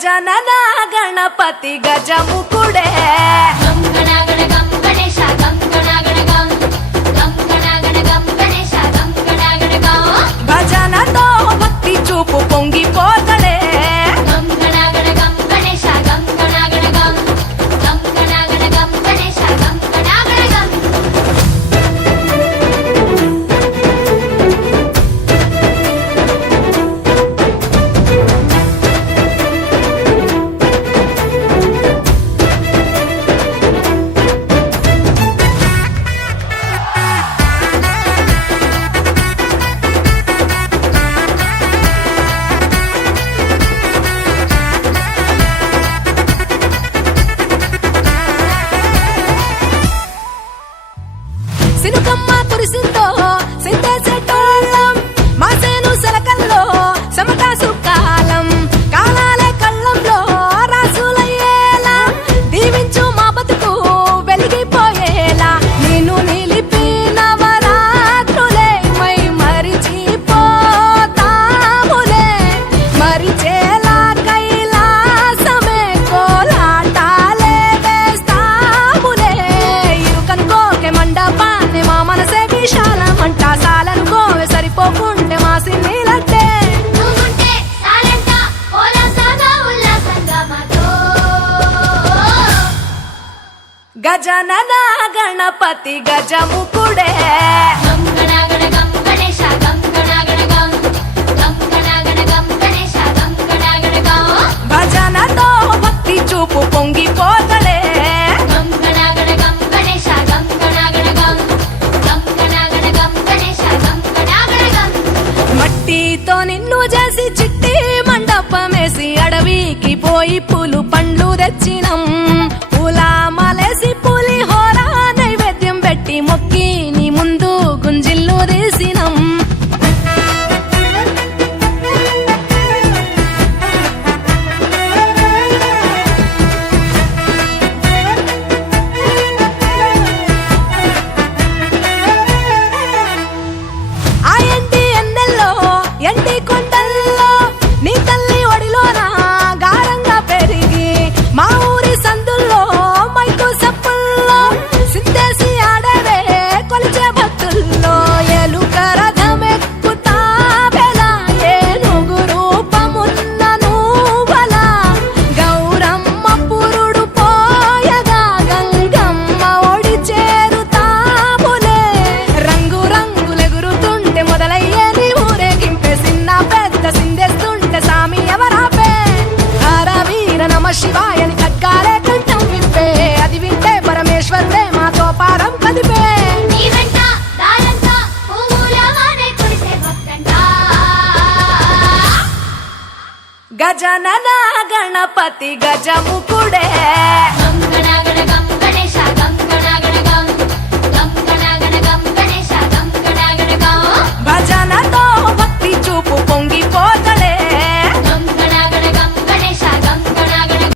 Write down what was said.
గజనన గణపతి గజముఖుడే గం గణగణ గం గణేశ గం గణగణ గం గం గణగణ గం గణేశ గం గణగణ గం భజనతో భక్తి చూపు పొంగిపోతడే గం గణగణ గం గణేశ గం గణగణ గం గం గణగణ గం గణేశ గం గణగణ గం సినుకమ్మ కురిసిందో సిందేసేటోళ్ళం మాసేను సలకల్లో సమటాసు కాలం కాలాలే కళ్ళంలో రాసులయ్యేలా దీవించు మా బతుకు వెలిగిపోయేలా నేను నిలిపిన వరాత్రులే మై మరిచిపోతాములే మరిచేలా కైలాసమే కోలాటాలే వేస్తాములే ఇరుకనుకోకే మండపాన్ని మా మనసే విశాలమంట సాలనుకోవే సరిపోకుంటే మా సిన్నీలట్టే నువ్వుంటే సాలంట ఓలాసగా ఉల్లాసంగా మాతో గజనన గణపతి గజముఖుడే గం గణగణ గం గణేశ గం గణగణ గం గం గణగణ గం గణేశ గం గణగణ గం భజనతో భక్తి చూపు పొంగిపోతడే గం గణగణ గం గణేశ గం గణగణ గం గం గణగణ గం గణేశ గం గణగణ గం మట్టితో నిన్ను చేసి చిట్టి మండపమేసి అడవికి పోయి పూలు పండ్లు తెచ్చినం పూల మాలేసి పూలి హోర నైవేద్యం పెట్టి మొక్కి నీ ముందు గుంజిల్లు తీసినం ఆ ఎంటి ఎన్నెల్లో ఎంటి కొండల్లో నీ తల్లి ఒడిలోన గారంగా పెరిగి మా ఊరి సందుల్లో మైకు సప్పుల్లో సిందేసి ఆడవే కొలిచే భక్తుల్లో ఎలుక రథమెక్కుతావెలా ఏనుగు రూపమున్న నువ్వలా గౌరమ్మ పురుడు పోయగా గంగమ్మ ఒడి చేరుతాములే రంగు రంగులెగురుతుంటే మొదలయ్యేది ఊరేగింపే చిన్న పెద్ద సిందేస్తుంటే సామి ఎవరాపే హర వీర నమ శివాయని ఖడ్గాలే కంఠం విప్పే అది వింటే పరమేశ్వరుడే మాతో పారం కదిపే నీ వెంట దారంతా పువ్వుల వానే కురిసే భక్తంట గజనన గణపతి గజముఖుడే గం